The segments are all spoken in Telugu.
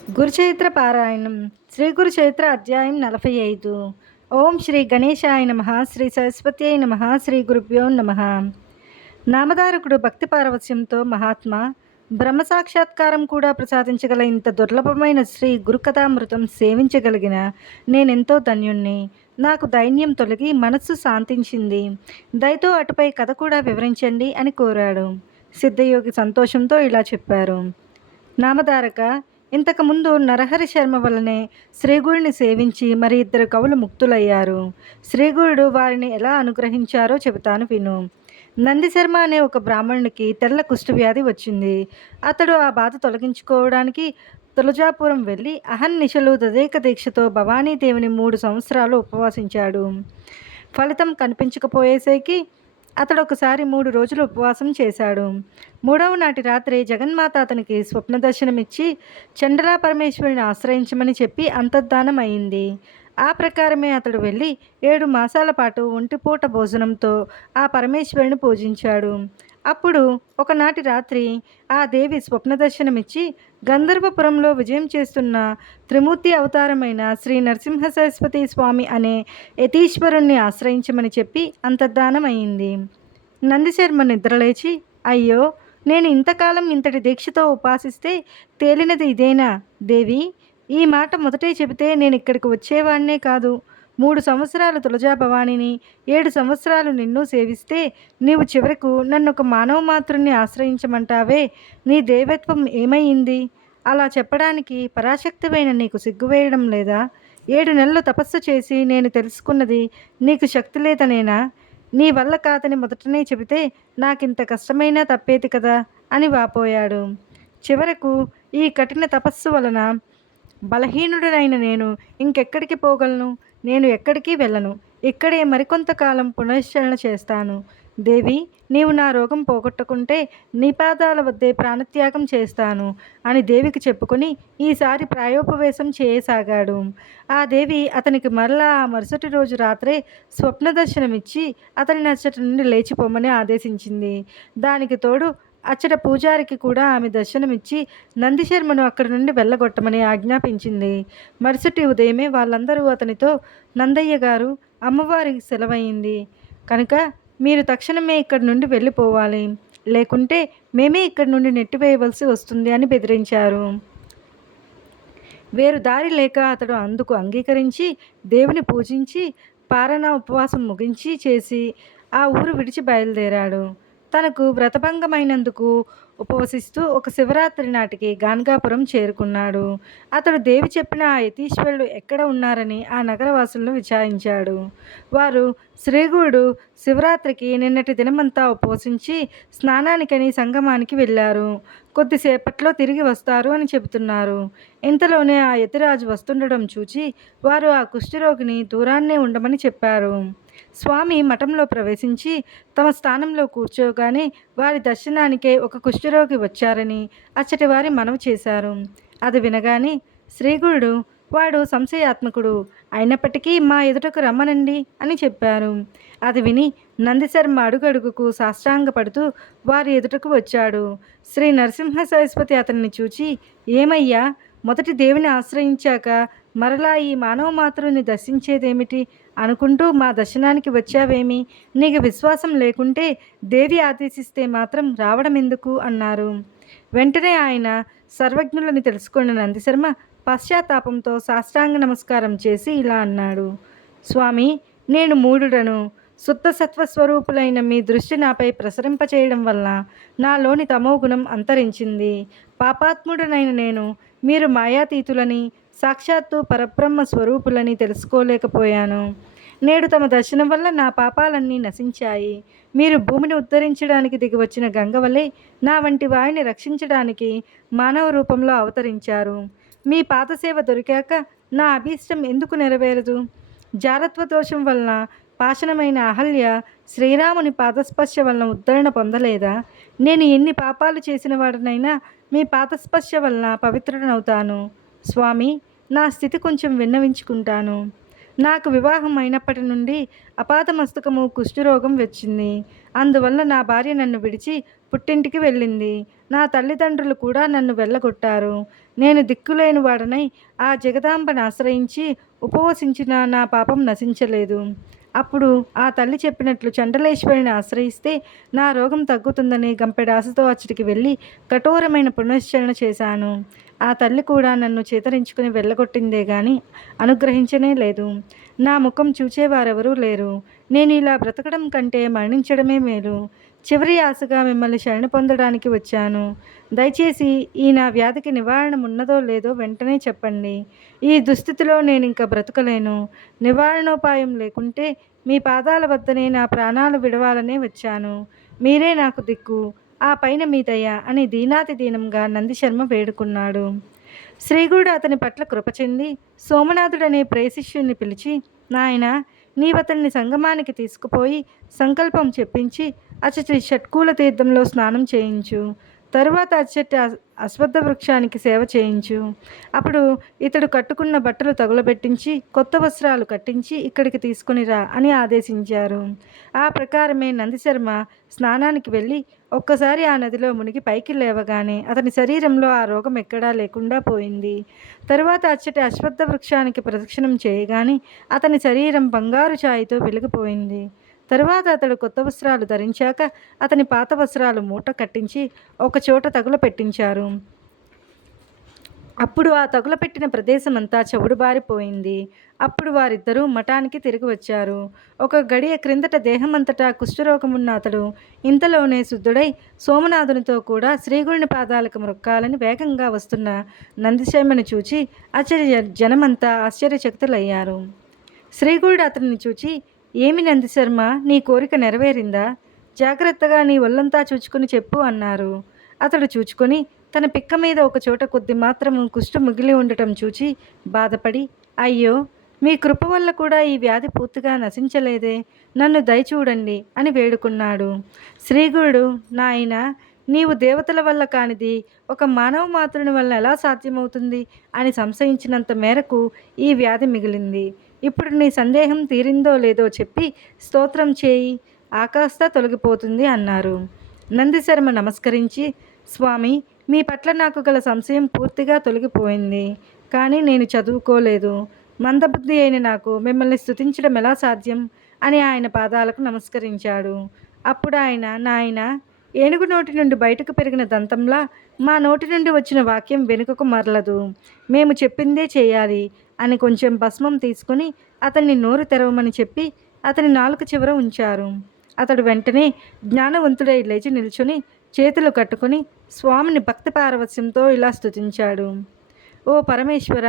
గురుచరిత్ర పారాయణం శ్రీ గురుచరిత్ర అధ్యాయం 45. ఓం శ్రీ గణేశాయ నమ, శ్రీ సరస్వత్యై నమ, శ్రీ గురుభ్యో నమ. నామధారకుడు భక్తి పారవస్యంతో మహాత్మా బ్రహ్మ సాక్షాత్కారం కూడా ప్రసాదించగల ఇంత దుర్లభమైన శ్రీ గురుకథామృతం సేవించగలిగిన నేనెంతో ధన్యుణ్ణి. నాకు దైన్యం తొలగి మనస్సు శాంతించింది. దయతో అటుపై కథ కూడా వివరించండి అని కోరాడు. సిద్ధయోగి సంతోషంతో ఇలా చెప్పారు. నామధారక, ఇంతకుముందు నరహరి శర్మ వల్లనే శ్రీగుడిని సేవించి మరి ఇద్దరు కవులు ముక్తులయ్యారు. శ్రీగురుడు వారిని ఎలా అనుగ్రహించారో చెబుతాను విను. నందిశర్మ అనే ఒక బ్రాహ్మణునికి తెల్ల కుష్ఠవ్యాధి వచ్చింది. అతడు ఆ బాధ తొలగించుకోవడానికి తులజాపురం వెళ్ళి అహర్నిశలు తదేక దీక్షతో భవానీదేవిని 3 సంవత్సరాలు ఉపవాసించాడు. ఫలితం కనిపించకపోయేసరికి అతడు ఒకసారి 3 రోజులు ఉపవాసం చేశాడు. 3వ నాటి రాత్రి జగన్మాత అతనికి స్వప్న దర్శనమిచ్చి చండలా పరమేశ్వరుని ఆశ్రయించమని చెప్పి అంతర్ధానం అయింది. ఆ ప్రకారమే అతడు వెళ్ళి 7 మాసాల పాటు ఒంటిపూట భోజనంతో ఆ పరమేశ్వరుని పూజించాడు. అప్పుడు ఒకనాటి రాత్రి ఆ దేవి స్వప్న దర్శనమిచ్చి గంధర్వపురంలో విజయం చేస్తున్న త్రిమూర్తి అవతారమైన శ్రీ నరసింహ సరస్వతి స్వామి అనే యతీశ్వరుణ్ణి ఆశ్రయించమని చెప్పి అంతర్ధానమైంది. నందిశర్మ నిద్రలేచి, అయ్యో, నేను ఇంతకాలం ఇంతటి దీక్షతో ఉపాసిస్తే తేలినది ఇదేనా దేవి? ఈ మాట మొదటే చెబితే నేను ఇక్కడికి వచ్చేవాణ్ణే కాదు. 3 సంవత్సరాలు తులజా భవానిని, 7 సంవత్సరాలు నిన్ను సేవిస్తే నీవు చివరకు నన్ను ఒక మానవ మాతృని ఆశ్రయించమంటావే, నీ దేవత్వం ఏమైంది? అలా చెప్పడానికి పరాశక్తివైన నీకు సిగ్గువేయడం లేదా? 7 నెలలు తపస్సు చేసి నేను తెలుసుకున్నది నీకు శక్తి లేదనేనా? నీ వల్ల కాదని మొదటనే చెబితే నాకింత కష్టమైనా తప్పేది కదా అని వాపోయాడు. చివరకు ఈ కఠిన తపస్సు వలన బలహీనుడనైన నేను ఇంకెక్కడికి పోగలను? నేను ఎక్కడికి వెళ్ళను. ఇక్కడే మరికొంతకాలం పునశ్చరణ చేస్తాను. దేవి, నీవు నా రోగం పోగొట్టుకుంటే నీ పాదాల వద్దే ప్రాణత్యాగం చేస్తాను అని దేవికి చెప్పుకొని ఈసారి ప్రాయోపవేశం చేయసాగాడు. ఆ దేవి అతనికి మరలా ఆ మరుసటి రోజు రాత్రే స్వప్న దర్శనమిచ్చి అతని అచ్చటి నుండి లేచిపోమని ఆదేశించింది. దానికి తోడు అచ్చట పూజారికి కూడా ఆమె దర్శనమిచ్చి నందిశర్మను అక్కడి నుండి వెళ్ళగొట్టమని ఆజ్ఞాపించింది. మరుసటి ఉదయమే వాళ్ళందరూ అతనితో, నందయ్య గారు, అమ్మవారికి సెలవయింది కనుక మీరు తక్షణమే ఇక్కడి నుండి వెళ్ళిపోవాలి, లేకుంటే మేమే ఇక్కడి నుండి నెట్టివేయవలసి వస్తుంది అని బెదిరించారు. వేరు దారి లేక అతడు అందుకు అంగీకరించి దేవుని పూజించి పారణ ఉపవాసం ముగించి చేసి ఆ ఊరు విడిచి బయలుదేరాడు. తనకు వ్రతభంగమైనందుకు ఉపవసిస్తూ ఒక శివరాత్రి నాటికి గాన్గాపురం చేరుకున్నాడు. అతడు దేవి చెప్పిన ఆ యతీశ్వరుడు ఎక్కడ ఉన్నారని ఆ నగరవాసులను విచారించాడు. వారు శ్రీగురుడు శివరాత్రికి నిన్నటి దినమంతా ఉపవసించి స్నానానికని సంగమానికి వెళ్ళారు. కొద్దిసేపట్లో తిరిగి వస్తారు అని చెబుతున్నారు. ఇంతలోనే ఆ యతిరాజు వస్తుండడం చూచి వారు ఆ కుష్ఠరోగిని దూరాన్నే ఉండమని చెప్పారు. స్వామి మఠంలో ప్రవేశించి తమ స్థానంలో కూర్చోగానే వారి దర్శనానికే ఒక కుష్ఠరోగి వచ్చారని అచ్చటి వారి మనవి చేశారు. అది వినగానే శ్రీగురుడు, వాడు సంశయాత్మకుడు, అయినప్పటికీ మా ఎదుటకు రమ్మనండి అని చెప్పారు. అది విని నందిశర్మ అడుగడుగుకు సాష్టాంగపడుతూ వారి ఎదుటకు వచ్చాడు. శ్రీ నరసింహ సరస్వతి అతన్ని చూచి, ఏమయ్యా, మొదటి దేవుని ఆశ్రయించాక మరలా ఈ మానవ మాతృని దర్శించేదేమిటి అనుకుంటూ మా దర్శనానికి వచ్చావేమి? నీకు విశ్వాసం లేకుంటే దేవి ఆదేశిస్తే మాత్రం రావడం ఎందుకు అన్నారు. వెంటనే ఆయన సర్వజ్ఞులని తెలుసుకున్న నందిశర్మ పశ్చాత్తాపంతో సాష్టాంగ నమస్కారం చేసి ఇలా అన్నాడు. స్వామి, నేను మూఢుడను. శుద్ధ సత్వస్వరూపులైన మీ దృష్టి నాపై ప్రసరింపచేయడం వల్ల నాలోని తమోగుణం అంతరించింది. పాపాత్ముడనైన నేను మీరు మాయాతీతులని, సాక్షాత్తు పరబ్రహ్మ స్వరూపులని తెలుసుకోలేకపోయాను. నేడు తమ దర్శనం వల్ల నా పాపాలన్నీ నశించాయి. మీరు భూమిని ఉద్ధరించడానికి దిగివచ్చిన గంగ వలె నా వంటి వారిని రక్షించడానికి మానవ రూపంలో అవతరించారు. మీ పాదసేవ దొరికాక నా అభీష్టం ఎందుకు నెరవేరదు? జారత్వ దోషం వలన పాషణమైన అహల్య శ్రీరాముని పాదస్పర్శ వలన ఉద్ధరణ పొందలేదా? నేను ఎన్ని పాపాలు చేసిన వాడినైనా మీ పాదస్పర్శ వలన పవిత్రుడనవుతాను. స్వామి, నా స్థితి కొంచెం విన్నవించుకుంటాను. నాకు వివాహం అయినప్పటి నుండి అపాతమస్తకము కుష్ఠరోగం వచ్చింది. అందువల్ల నా భార్య నన్ను విడిచి పుట్టింటికి వెళ్ళింది. నా తల్లిదండ్రులు కూడా నన్ను వెళ్ళగొట్టారు. నేను దిక్కులేని వాడనై ఆ జగదాంబను ఆశ్రయించి ఉపవసించిన నా పాపం నశించలేదు. అప్పుడు ఆ తల్లి చెప్పినట్లు చండలేశ్వరిని ఆశ్రయిస్తే నా రోగం తగ్గుతుందని గంపెడు ఆశతో అచ్చటికి వెళ్ళి కఠోరమైన పునశ్చరణ చేశాను. ఆ తల్లి కూడా నన్ను చేతరించుకుని వెళ్ళగొట్టిందే గాని అనుగ్రహించనే లేదు. నా ముఖం చూచేవారెవరూ లేరు. నేను ఇలా బ్రతకడం కంటే మరణించడమే మేలు. చివరి ఆశగా మిమ్మల్ని శరణు పొందడానికి వచ్చాను. దయచేసి ఈ నా వ్యాధికి నివారణ ఉన్నదో లేదో వెంటనే చెప్పండి. ఈ దుస్థితిలో నేనింక బ్రతకలేను. నివారణోపాయం లేకుంటే మీ పాదాల వద్దనే నా ప్రాణాలు విడవాలనే వచ్చాను. మీరే నాకు దిక్కు. ఆ పైన మీ దయ అని దీనాతి దీనంగా నందిశర్మ వేడుకున్నాడు. శ్రీగుడు అతని పట్ల కృప చెంది సోమనాథుడనే ప్రేశిష్యుణ్ణి పిలిచి, నాయనా, నీవతన్ని సంగమానికి తీసుకుపోయి సంకల్పం చెప్పించి అచ్చటి షట్కూల తీర్థంలో స్నానం చేయించు. తరువాత అచ్చటి అశ్వత్థ వృక్షానికి సేవ చేయించు. అప్పుడు ఇతడు కట్టుకున్న బట్టలు తగులబెట్టించి కొత్త వస్త్రాలు కట్టించి ఇక్కడికి తీసుకుని రా అని ఆదేశించారు. ఆ ప్రకారమే నందిశర్మ స్నానానికి వెళ్ళి ఒక్కసారి ఆ నదిలో మునిగి పైకి లేవగానే అతని శరీరంలో ఆ రోగం ఎక్కడా లేకుండా పోయింది. తరువాత అచ్చటి అశ్వత్థ వృక్షానికి ప్రదక్షిణం చేయగానే అతని శరీరం బంగారు ఛాయతో వెలిగిపోయింది. తరువాత అతడు కొత్త వస్త్రాలు ధరించాక అతని పాత వస్త్రాలు మూట కట్టించి ఒకచోట తగులపెట్టించారు. అప్పుడు ఆ తగులపెట్టిన ప్రదేశమంతా చెవుడుబారిపోయింది. అప్పుడు వారిద్దరూ మఠానికి తిరిగి వచ్చారు. ఒక గడియ క్రిందట దేహమంతటా కుష్ఠరోగమున్న అతడు ఇంతలోనే శుద్ధుడై సోమనాథునితో కూడా శ్రీగురుని పాదాలకు మొక్కాలని వేగంగా వస్తున్న నందిశర్మని చూచి జనమంతా ఆశ్చర్యచకితులయ్యారు. శ్రీగురుడు అతనిని చూచి, ఏమి నందిశర్మ, నీ కోరిక నెరవేరిందా? జాగ్రత్తగా నీ ఒళ్ళంతా చూచుకుని చెప్పు అన్నారు. అతడు చూచుకొని తన పిక్క మీద ఒకచోట కొద్ది మాత్రము కుష్టు మిగిలి ఉండటం చూచి బాధపడి, అయ్యో, మీ కృప వల్ల కూడా ఈ వ్యాధి పూర్తిగా నశించలేదే, నన్ను దయచూడండి అని వేడుకున్నాడు. శ్రీగురుడు, నాయనా, నీవు దేవతల వల్ల కానిది ఒక మానవ మాతృని వల్ల ఎలా సాధ్యమవుతుంది అని సంశయించినంత మేరకు ఈ వ్యాధి మిగిలింది. ఇప్పుడు నీ సందేహం తీరిందో లేదో చెప్పి స్తోత్రం చేయి, ఆకాస్త తొలగిపోతుంది అన్నారు. నందిశర్మ నమస్కరించి, స్వామి, మీ పట్ల నాకు గల సంశయం పూర్తిగా తొలగిపోయింది. కానీ నేను చదువుకోలేదు. మందబుద్ధి అయిన నాకు మిమ్మల్ని స్తుతించడం ఎలా సాధ్యం అని ఆయన పాదాలకు నమస్కరించాడు. అప్పుడు ఆయన, నాయన, ఏనుగు నోటి నుండి బయటకు పెరిగిన దంతంలా మా నోటి నుండి వచ్చిన వాక్యం వెనుకకు మరలదు. మేము చెప్పిందే చేయాలి అని కొంచెం భస్మం తీసుకుని అతన్ని నోరు తెరవమని చెప్పి అతని నాలుక చివర ఉంచారు. అతడు వెంటనే జ్ఞానవంతుడై లేచి నిల్చుని చేతులు కట్టుకుని స్వామిని భక్తి పారవస్యంతో ఇలా స్తుతించాడు. ఓ పరమేశ్వర,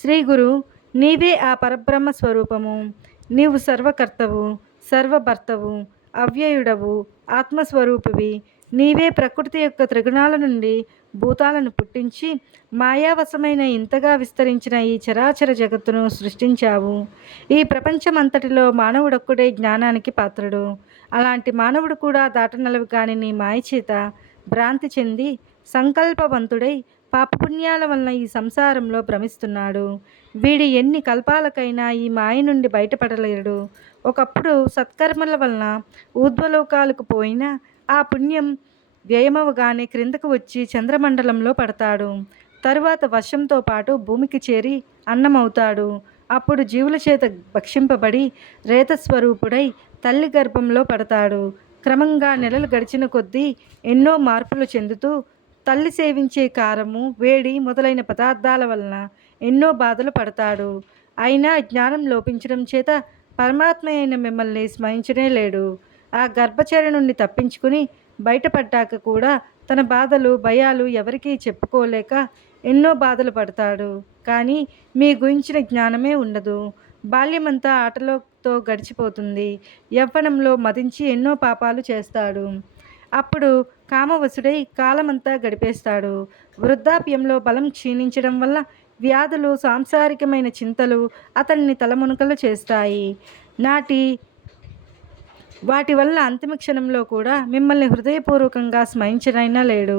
శ్రీగురు, నీవే ఆ పరబ్రహ్మ స్వరూపము. నీవు సర్వకర్తవు, సర్వభర్తవు, అవ్యయుడవు, ఆత్మస్వరూపివి. నీవే ప్రకృతి యొక్క త్రిగుణాల నుండి భూతాలను పుట్టించి మాయావశమైన ఇంతగా విస్తరించిన ఈ చరాచర జగత్తును సృష్టించావు. ఈ ప్రపంచమంతటిలో మానవుడొక్కడే జ్ఞానానికి పాత్రుడు. అలాంటి మానవుడు కూడా దాటనలవి కాని నీ మాయచేత భ్రాంతి చెంది సంకల్పవంతుడై పాపపుణ్యాల వలన ఈ సంసారంలో భ్రమిస్తున్నాడు. వీడి ఎన్ని కల్పాలకైనా ఈ మాయ నుండి బయటపడలేడు. ఒకప్పుడు సత్కర్మల వలన ఊర్ధ్వలోకాలకు పోయినా ఆ పుణ్యం వ్యయమవగానే క్రిందకు వచ్చి చంద్రమండలంలో పడతాడు. తరువాత వర్షంతో పాటు భూమికి చేరి అన్నమవుతాడు. అప్పుడు జీవుల చేత భక్షింపబడి రేతస్వరూపుడై తల్లి గర్భంలో పడతాడు. క్రమంగా నెలలు గడిచిన కొద్దీ ఎన్నో మార్పులు చెందుతూ తల్లి సేవించే కారము, వేడి మొదలైన పదార్థాల వలన ఎన్నో బాధలు పడతాడు. అయినా జ్ఞానం లోపించడం చేత పరమాత్మ అయిన మిమ్మల్ని స్మరించనే లేడు. ఆ గర్భచర్య నుండి తప్పించుకుని బయటపడ్డాక కూడా తన బాధలు, భయాలు ఎవరికీ చెప్పుకోలేక ఎన్నో బాధలు పడతాడు. కానీ మీ గురించిన జ్ఞానమే ఉండదు. బాల్యమంతా ఆటలతో గడిచిపోతుంది. యవ్వనంలో మదించి ఎన్నో పాపాలు చేస్తాడు. అప్పుడు కామవశుడై కాలమంతా గడిపేస్తాడు. వృద్ధాప్యంలో బలం క్షీణించడం వల్ల వ్యాధులు, సాంసారికమైన చింతలు అతన్ని తలమునకలు చేస్తాయి. వాటి వల్ల అంతిమ క్షణంలో కూడా మిమ్మల్ని హృదయపూర్వకంగా స్మరించనైనా లేడు.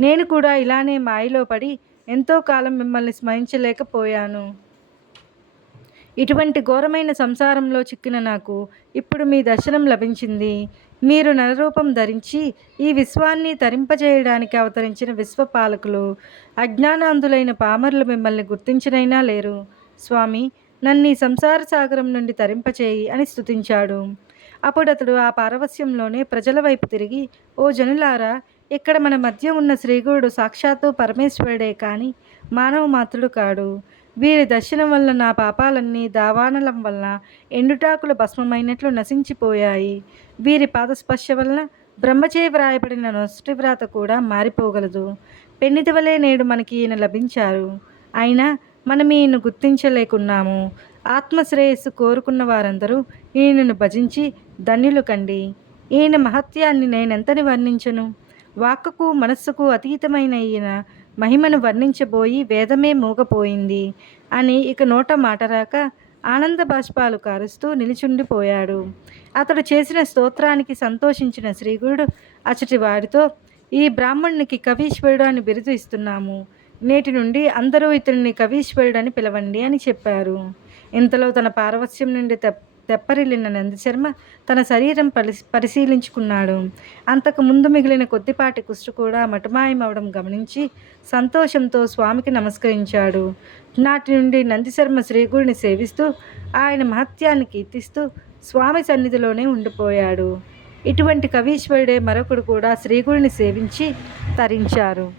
నేను కూడా ఇలానే మాయలో పడి ఎంతో కాలం మిమ్మల్ని స్మరించలేకపోయాను. ఇటువంటి ఘోరమైన సంసారంలో చిక్కిన నాకు ఇప్పుడు మీ దర్శనం లభించింది. మీరు నరరూపం ధరించి ఈ విశ్వాన్ని తరింపజేయడానికి అవతరించిన విశ్వపాలకులు. అజ్ఞానాంధులైన పామరులు మిమ్మల్ని గుర్తించనైనా లేరు. స్వామి, నన్ను ఈ సంసార సాగరం నుండి తరింపచేయి అని స్తుతించాడు. అప్పుడతడు ఆ పారవస్యంలోనే ప్రజల వైపు తిరిగి, ఓ జనులారా, ఇక్కడ మన మధ్య ఉన్న శ్రీగురుడు సాక్షాత్తు పరమేశ్వరుడే కాని మానవ మాత్రుడు కాడు. వీరి దర్శనం వల్ల నా పాపాలన్నీ దావానలం వల్ల ఎండుటాకులు భస్మమైనట్లు నశించిపోయాయి. వీరి పాదస్పర్శ వలన బ్రహ్మచే వ్రాయబడిన నొసటి వ్రాత కూడా మారిపోగలదు. పెన్నిది వలె నేడు మనకి ఈయన లభించారు. అయినా మనం ఈయన గుర్తించలేకున్నాము. ఆత్మశ్రేయస్సు కోరుకున్న వారందరూ ఈయనను భజించి ధన్యులు కండి. ఈయన మహత్యాన్ని నేనెంతని వర్ణించను? వాక్కుకు మనస్సుకు అతీతమైన ఈయన మహిమను వర్ణించబోయి వేదమే మూగపోయింది అని ఇక నోట మాట రాక ఆనంద బాష్పాలు కారుస్తూ నిలిచుండిపోయాడు. అతడు చేసిన స్తోత్రానికి సంతోషించిన శ్రీగురుడు అచటి వాడితో, ఈ బ్రాహ్మణునికి కవీశ్వరుడు అని బిరుదు ఇస్తున్నాము. నేటి నుండి అందరూ ఇతడిని కవీశ్వరుడు అని పిలవండి అని చెప్పారు. ఇంతలో తన పారవస్యం నుండి తెప్పరిల్లిన నందిశర్మ తన శరీరం పరిశీలించుకున్నాడు. అంతకు ముందు మిగిలిన కొద్దిపాటి కుష్టు కూడా మటుమాయమవడం గమనించి సంతోషంతో స్వామికి నమస్కరించాడు. నాటి నుండి నందిశర్మ శ్రీగుడిని సేవిస్తూ ఆయన మహత్యాన్ని కీర్తిస్తూ స్వామి సన్నిధిలోనే ఉండిపోయాడు. ఇటువంటి కవీశ్వరుడే మరొకడు కూడా శ్రీగుడిని సేవించి తరించారు.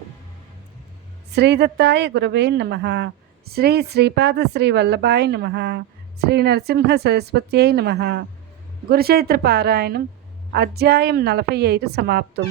శ్రీదత్తాయ గురవే నమః. శ్రీ శ్రీపాద శ్రీ వల్లభాయ నమః. శ్రీ నరసింహ సరస్వత్యై నమః. గురుచరిత్ర పారాయణం అధ్యాయం 45 సమాప్తం.